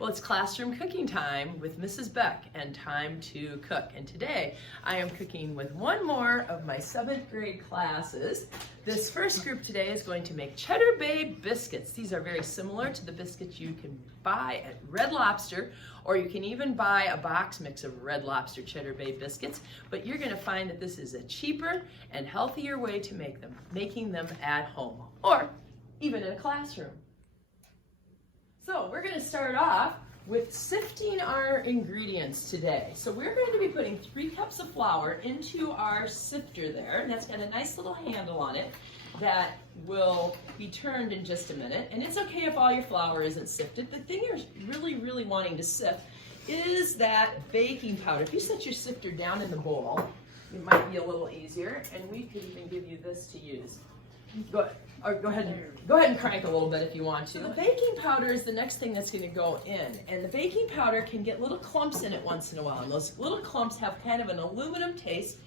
Well, it's classroom cooking time with Mrs. Beck and time to cook. And today I am cooking with one more of my 7th grade classes. This first group today is going to make Cheddar Bay biscuits. These are very similar to the biscuits you can buy at Red Lobster, or you can even buy a box mix of Red Lobster Cheddar Bay biscuits, but you're going to find that this is a cheaper and healthier way to make them, making them at home or even in a classroom. So we're going to start off with sifting our ingredients today. So we're going to be putting 3 cups of flour into our sifter there, and that's got a nice little handle on it that will be turned in just a minute. And it's okay if all your flour isn't sifted. The thing you're really wanting to sift is that baking powder. If you set your sifter down in the bowl, it might be a little easier, and we could even give you this to use. Go ahead and crank a little bit if you want to. The baking powder is the next thing that's going to go in, and the baking powder can get little clumps in it once in a while, and those little clumps have kind of an aluminum taste,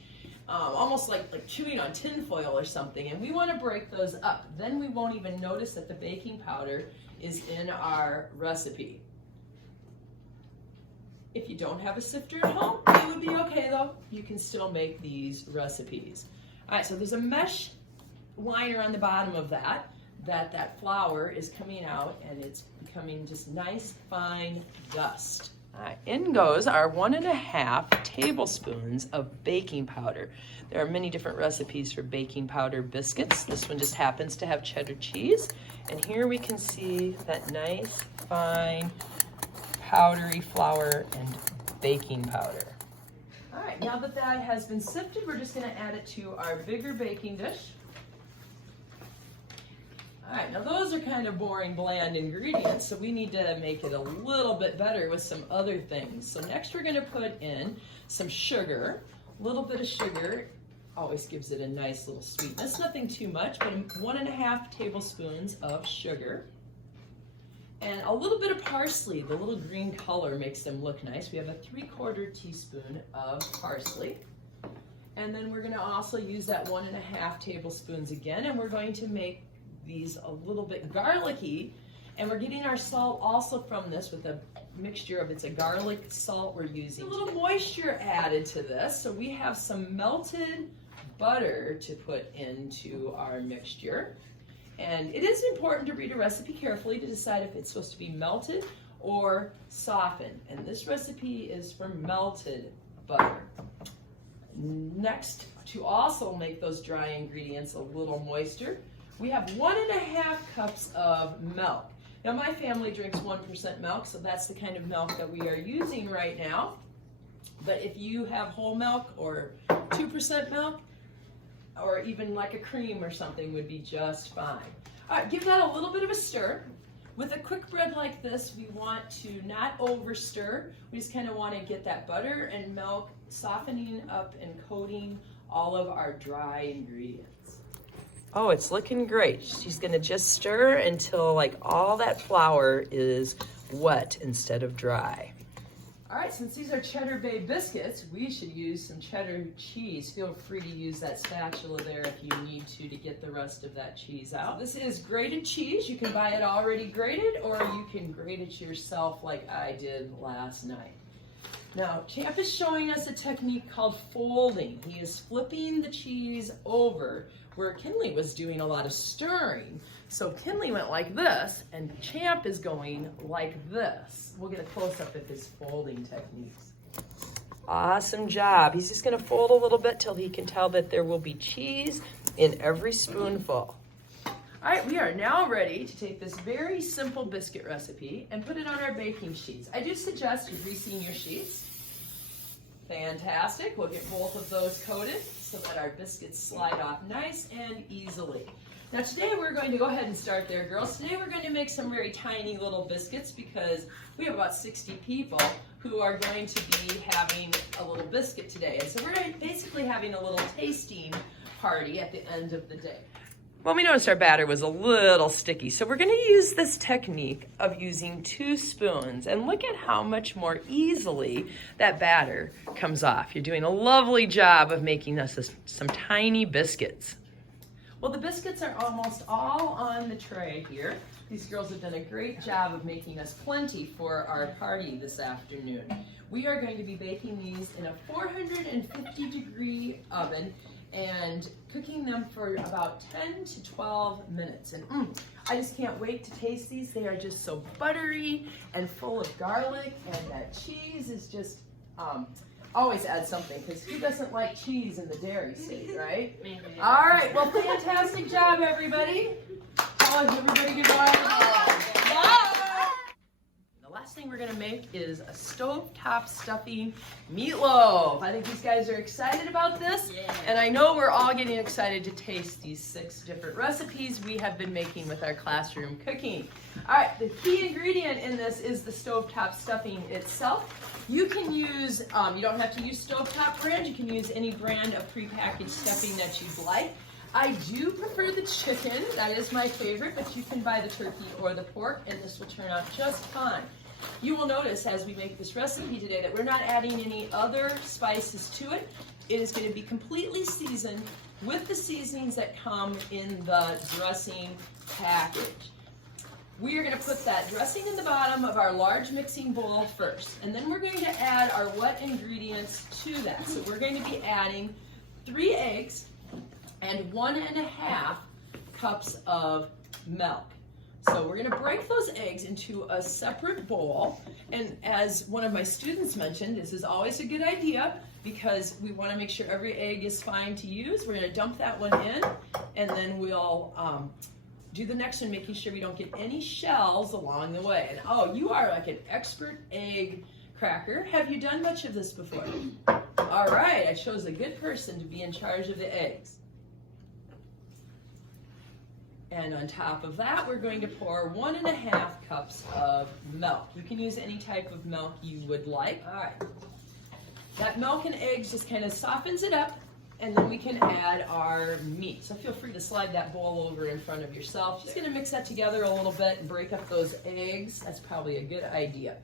almost like chewing on tin foil or something, and we want to break those up. Then we won't even notice that the baking powder is in our recipe. If you don't have a sifter at home, it would be okay though. You can still make these recipes. All right, so there's a mesh liner on the bottom of that flour is coming out, and it's becoming just nice fine dust. All right, in goes our 1.5 tablespoons of baking powder. There are many different recipes for baking powder biscuits. This one just happens to have cheddar cheese, and here we can see that nice fine powdery flour and baking powder. All right, now that that has been sifted, we're just going to add it to our bigger baking dish. All right, now those are kind of boring, bland ingredients, so we need to make it a little bit better with some other things. So next we're going to put in some sugar. A little bit of sugar always gives it a nice little sweetness. Nothing too much, but 1.5 tablespoons of sugar. And a little bit of parsley. The little green color makes them look nice. We have a 3/4 teaspoon of parsley. And then we're going to also use that 1.5 tablespoons again, and we're going to make these a little bit garlicky, and we're getting our salt also from this with a mixture of, it's a garlic salt we're using. A little moisture added to this, so we have some melted butter to put into our mixture. And it is important to read a recipe carefully to decide if it's supposed to be melted or softened, and this recipe is for melted butter. Next, to also make those dry ingredients a little moister, we have 1.5 cups of milk. Now my family drinks 1% milk, so that's the kind of milk that we are using right now. But if you have whole milk or 2% milk, or even like a cream or something, would be just fine. All right, give that a little bit of a stir. With a quick bread like this, we want to not over stir. We just kind of want to get that butter and milk softening up and coating all of our dry ingredients. Oh, it's looking great. She's gonna just stir until like all that flour is wet instead of dry. All right, since these are Cheddar Bay biscuits, we should use some cheddar cheese. Feel free to use that spatula there if you need to get the rest of that cheese out. This is grated cheese. You can buy it already grated, or you can grate it yourself like I did last night. Now, Champ is showing us a technique called folding. He is flipping the cheese over, where Kinley was doing a lot of stirring. So Kinley went like this, and Champ is going like this. We'll get a close-up of his folding techniques. Awesome job. He's just gonna fold a little bit till he can tell that there will be cheese in every spoonful. All right, we are now ready to take this very simple biscuit recipe and put it on our baking sheets. I do suggest greasing your sheets. Fantastic. We'll get both of those coated so that our biscuits slide off nice and easily. Now today we're going to go ahead and start there, girls. Today we're going to make some very tiny little biscuits because we have about 60 people who are going to be having a little biscuit today. And so we're basically having a little tasting party at the end of the day. Well, we noticed our batter was a little sticky, so we're going to use this technique of using 2 spoons, and look at how much more easily that batter comes off. You're doing a lovely job of making us some tiny biscuits. Well, the biscuits are almost all on the tray here. These girls have done a great job of making us plenty for our party this afternoon. We are going to be baking these in a 450-degree oven and cooking them for about 10 to 12 minutes. And I just can't wait to taste these. They are just so buttery and full of garlic, and that cheese is just, always add something, because who doesn't like cheese in the dairy state, right? All right, well, fantastic job, everybody. Tell everybody goodbye. The last thing we're gonna make is a stovetop stuffing meatloaf. I think these guys are excited about this, and I know we're all getting excited to taste these 6 different recipes we have been making with our classroom cooking. All right, the key ingredient in this is the stovetop stuffing itself. You can use, you don't have to use Stovetop brand, you can use any brand of prepackaged stuffing that you'd like. I do prefer the chicken, that is my favorite, but you can buy the turkey or the pork, and this will turn out just fine. You will notice as we make this recipe today that we're not adding any other spices to it. It is going to be completely seasoned with the seasonings that come in the dressing package. We are going to put that dressing in the bottom of our large mixing bowl first, and then we're going to add our wet ingredients to that. So we're going to be adding 3 eggs and 1.5 cups of milk. So we're going to break those eggs into a separate bowl, and as one of my students mentioned, this is always a good idea because we want to make sure every egg is fine to use. We're going to dump that one in, and then we'll do the next one, making sure we don't get any shells along the way. And oh, you are like an expert egg cracker. Have you done much of this before? All right, I chose a good person to be in charge of the eggs. And on top of that, we're going to pour 1.5 cups of milk. You can use any type of milk you would like. All right. That milk and eggs just kind of softens it up, and then we can add our meat. So feel free to slide that bowl over in front of yourself. Just gonna mix that together a little bit and break up those eggs. That's probably a good idea.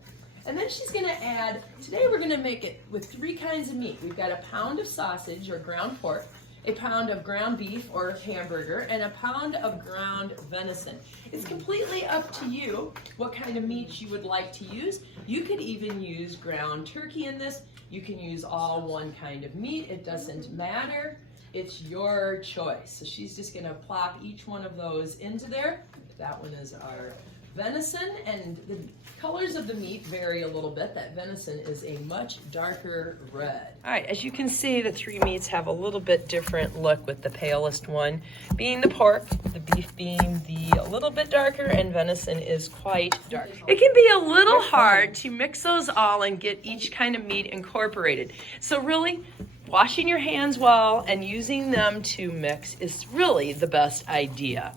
And then she's gonna add, today we're gonna make it with 3 kinds of meat. We've got a pound of sausage or ground pork, a pound of ground beef or hamburger, and a pound of ground venison. It's completely up to you what kind of meat you would like to use. You could even use ground turkey in this. You can use all one kind of meat. It doesn't matter. It's your choice. So she's just gonna plop each one of those into there. That one is our venison, and the colors of the meat vary a little bit. That venison is a much darker red. All right, as you can see, the 3 meats have a little bit different look, with the palest one being the pork, the beef being a little bit darker, and venison is quite dark. It can be a little hard to mix those all and get each kind of meat incorporated. So really, washing your hands well and using them to mix is really the best idea.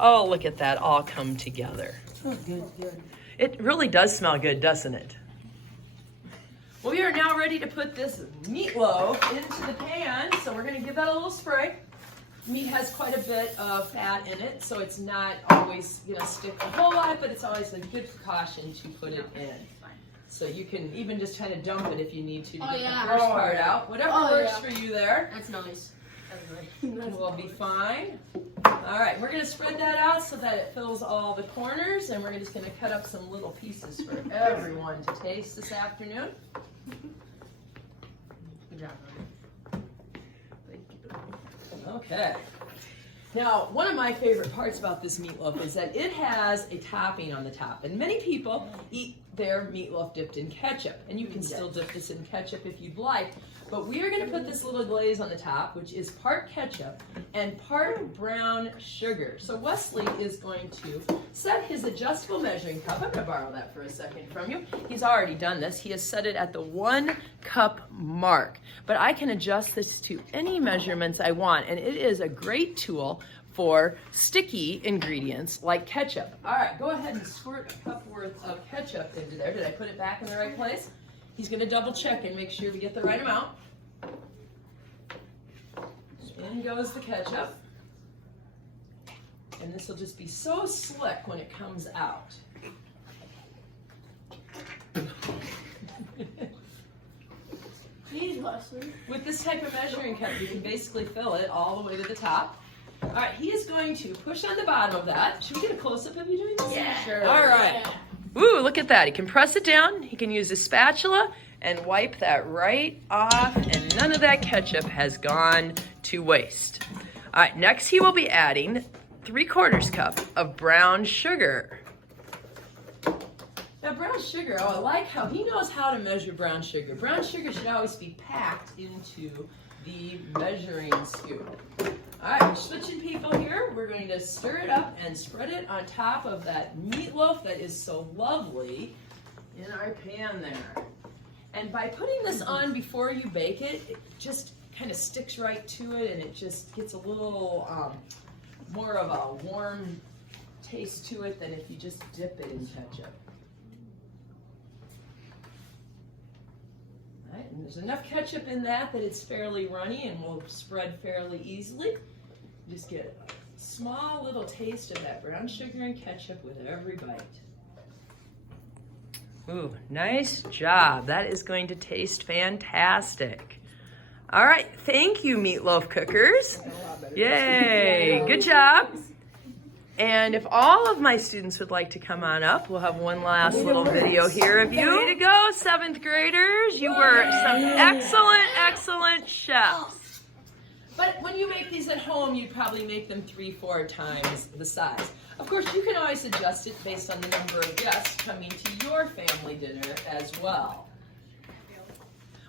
Oh, look at that all come together. Oh, good, good. It really does smell good, doesn't it? Well, we are now ready to put this meatloaf into the pan, so we're going to give that a little spray. Meat has quite a bit of fat in it, so it's not always going to stick a whole lot, but it's always a good precaution to put it in. So you can even just kind of dump it if you need to get the first part out. Whatever works for you there. That's nice. We'll be fine. All right, we're gonna spread that out so that it fills all the corners, and we're just gonna cut up some little pieces for everyone to taste this afternoon. Good job, Okay. Now, one of my favorite parts about this meatloaf is that it has a topping on the top, and many people eat their meatloaf dipped in ketchup, and you can still dip this in ketchup if you'd like, but we are going to put this little glaze on the top, which is part ketchup and part brown sugar. So Wesley is going to set his adjustable measuring cup. I'm going to borrow that for a second from you. He's already done this. He has set it at the 1 cup mark, but I can adjust this to any measurements I want, and it is a great tool for sticky ingredients like ketchup. All right, go ahead and squirt a cup worth of ketchup into there. Did I put it back in the right place? He's going to double check and make sure we get the right amount. In goes the ketchup. And this will just be so slick when it comes out. Jeez, Wesley. With this type of measuring cup, you can basically fill it all the way to the top. All right, he is going to push on the bottom of that. Should we get a close-up of you doing this? Yeah. Sure. All right. Ooh, look at that. He can press it down. He can use a spatula and wipe that right off, and none of that ketchup has gone to waste. All right, next he will be adding 3/4 cup of brown sugar. Now brown sugar, oh, I like how he knows how to measure brown sugar. Brown sugar should always be packed into the measuring scoop. All right, we're switching people here. We're going to stir it up and spread it on top of that meatloaf that is so lovely in our pan there. And by putting this on before you bake it, it just kind of sticks right to it, and it just gets a little more of a warm taste to it than if you just dip it in ketchup. All right, and there's enough ketchup in that it's fairly runny and will spread fairly easily. Just get a small little taste of that brown sugar and ketchup with every bite. Ooh, nice job. That is going to taste fantastic. All right, thank you, meatloaf cookers. Yay, good job. And if all of my students would like to come on up, we'll have one last little video here of you. Way to go, 7th graders. You were some excellent, excellent chefs. But when you make these at home, you'd probably make them 3-4 times the size. Of course, you can always adjust it based on the number of guests coming to your family dinner as well.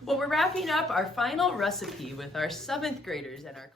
Well, we're wrapping up our final recipe with our 7th graders and our